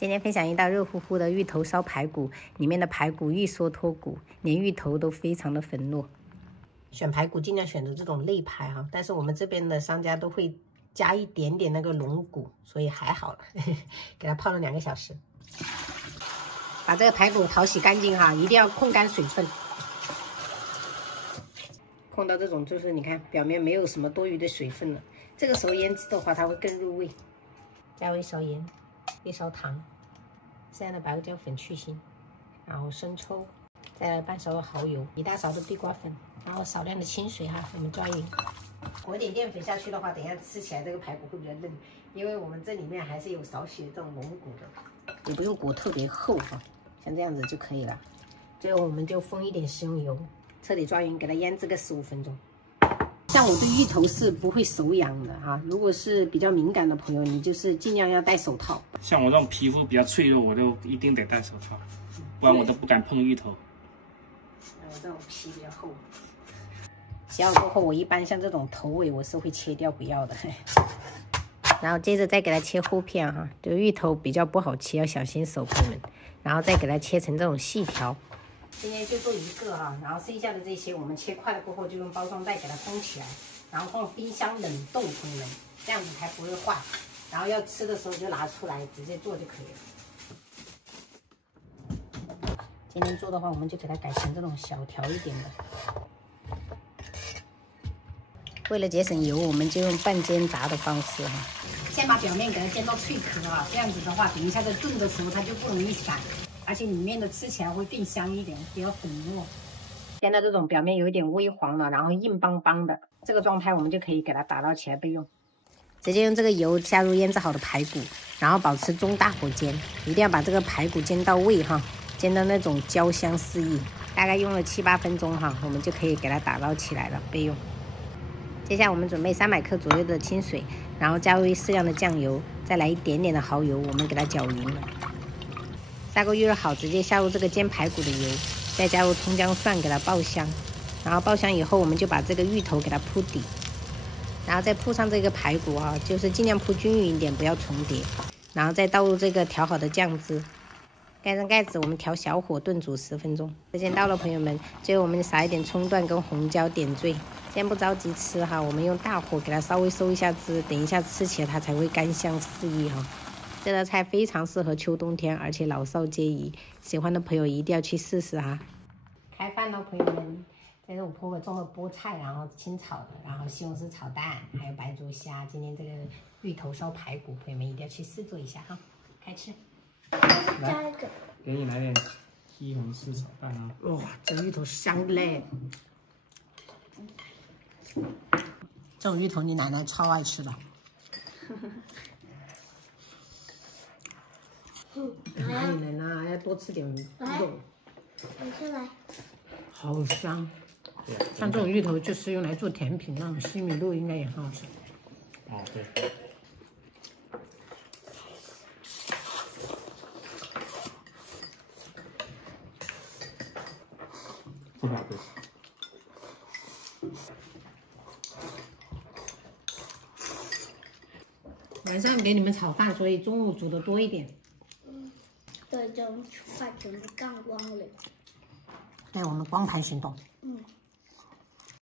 今天分享一道熱乎乎的芋頭燒排骨，裡面的排骨芋縮脫骨，連芋頭都非常的粉糯。選排骨盡量選擇這種肋排哈，但是我們這邊的商家都會加一點點那個龍骨，所以還好了。給它泡了2個小時，把這個排骨淘洗乾淨哈，一定要控乾水分。控到這種就是你看表面沒有什麼多餘的水分了，這個時候醃制的話它會更入味。加入1勺鹽，1勺糖，这样的白胡椒粉去腥，然後生抽，再來半勺的蠔油，1大勺的地瓜粉，然後少量的清水哈，我們抓勻。裹點澱粉下去的話，等一下吃起來這個排骨會比較嫩，因為我們這裡面還是有少許這種龍骨的，也不用裹特別厚哈，像這樣子就可以了。最後我們就封一點食用油，徹底抓勻，給它醃制個15分鐘。像我对芋頭是不會手癢的哈，如果是比較敏感的朋友，你就是盡量要戴手套。像我這種皮膚比較脆弱，我就一定得戴手套，不然我都不敢碰芋頭。我這種皮比較厚。洗好過後，我一般像這種頭尾我是會切掉不要的。然後接着再給它切厚片哈，就芋頭比較不好切，要小心手朋友們。然後再给它切成這種細條。今天就做1個哈，然後剩下的這些我們切塊了過後，就用包裝袋給它封起來，然後放冰箱冷凍，朋友們，這樣子才不會壞。然後要吃的時候就拿出來直接做就可以了。今天做的話，我們就给它改成這種小條一點的。為了節省油，我們就用半煎炸的方式哈，先把表面給它煎到脆殼啊，這樣子的話，等一下在燉的時候它就不容易散。而且裡面的吃起來會更香一點，比較粉糯。煎到這種表面有一點微黃了，然後硬邦邦的這個狀態，我們就可以給它打撈起來備用。直接用這個油加入醃制好的排骨，然後保持中大火煎，一定要把這個排骨煎到位哈，煎到那種焦香四溢。大概用了7、8分鐘哈，我們就可以給它打撈起來了備用。接下來我們準備300克左右的清水，然後加入適量的醬油，再來一點點的蠔油，我們給它攪勻了。砂鍋預熱好，直接下入這個煎排骨的油，再加入蔥薑蒜給它爆香，然後爆香以後，我們就把這個芋頭給它鋪底，然後再鋪上這個排骨啊，就是盡量鋪均勻一點，不要重疊，然後再倒入這個調好的醬汁，蓋上蓋子，我們調小火燉煮10分鐘。時間到了，朋友們，最後我們撒一點蔥段跟紅椒點綴。先不着急吃哈，我們用大火給它稍微收一下汁，等一下吃起來它才會甘香四溢哈。這道菜非常適合秋冬天，而且老少皆宜，喜歡的朋友一定要去試試哈。開飯嘍，朋友們！這是我婆婆種的菠菜，然後清炒的，然後西紅柿炒蛋，還有白灼蝦。今天這個芋頭燒排骨，朋友們一定要去試做一下哈。開吃。來，給你來點西紅柿炒蛋啊！哇，這芋頭香嘞！這種芋頭你奶奶超愛吃的。哪裡人啊？要多吃點肉。我先來。好香。像這種芋頭就是用來做甜品，那種西米露應該也很好吃。哦，對。不好吃。晚上給你們炒飯，所以中午煮的多一點。對，這種飯全部乾光了。對，我們光盤行動。